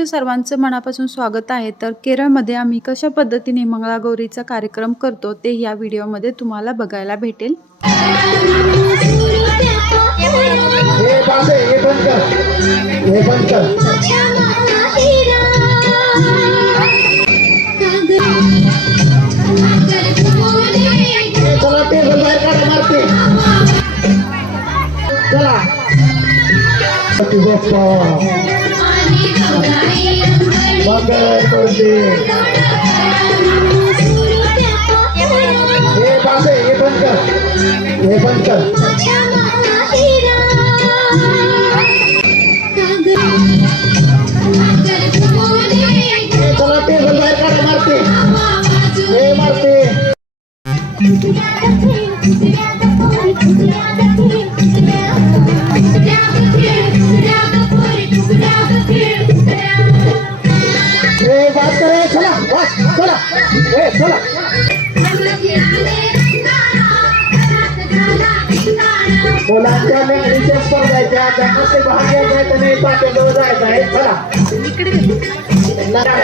तुमचे सर्वांचं मनापासून स्वागत आहे. तर केरळमध्ये आम्ही कशा पद्धतीने मंगळागौरीचा कार्यक्रम करतो ते या व्हिडिओमध्ये तुम्हाला बघायला भेटेल. चला मंगळ करते हे पासे हे पण कर. हे पण कर. चला. ए चला. मुलांच्या मेहनतीच्या स्पर्धायच्या त्यांना भाग घ्यायचा त्यांनी पाठ्याजवळ जायचं आहे. चला.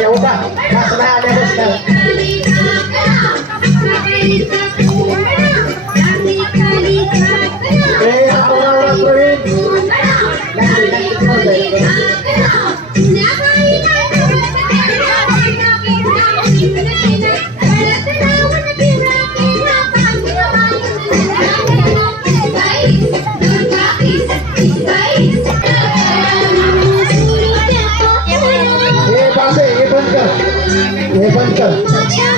जाऊ का शासना आल्या बसल्या. 내가했 잖.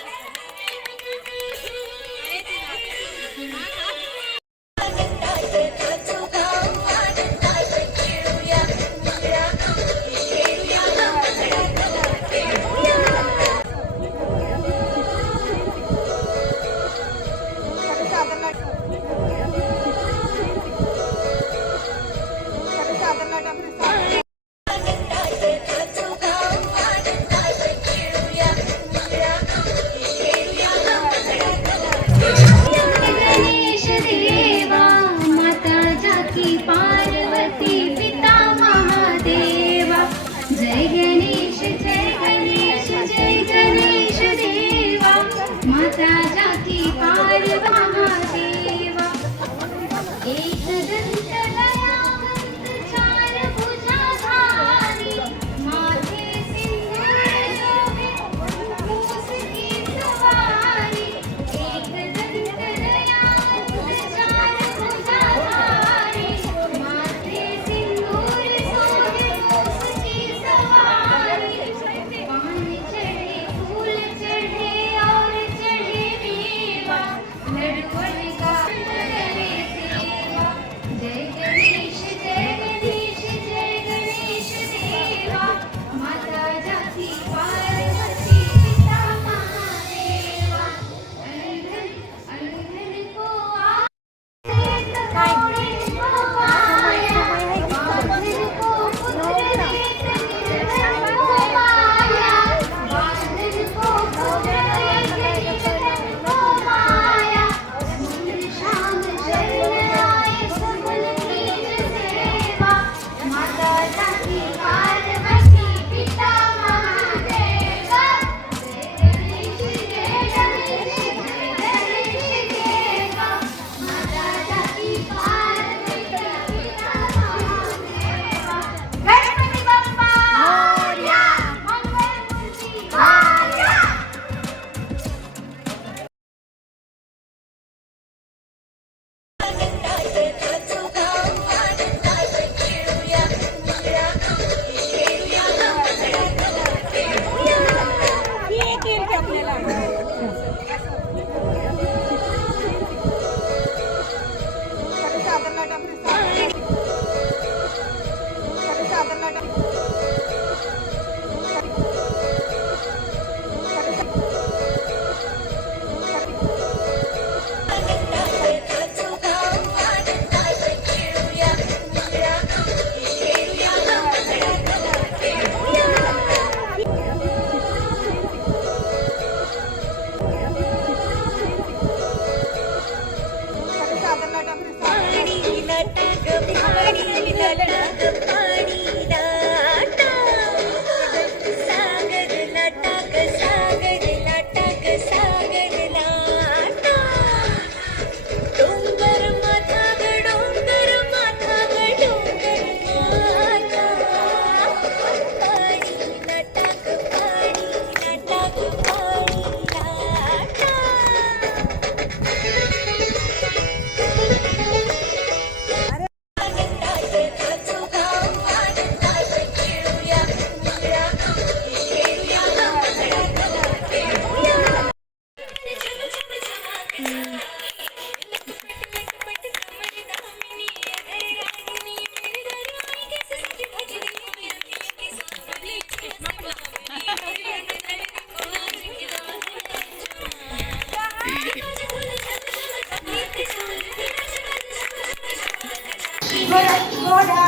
Bora, bora.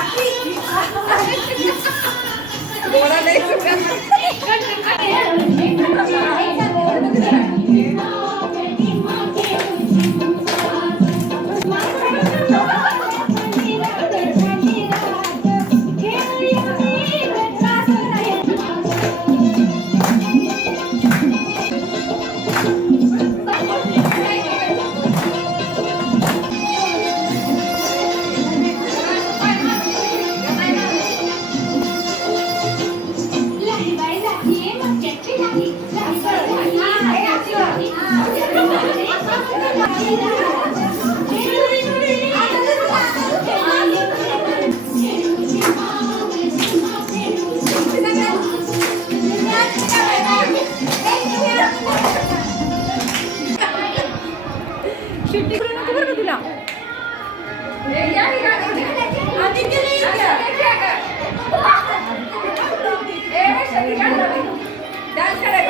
Bora, Dale, dale.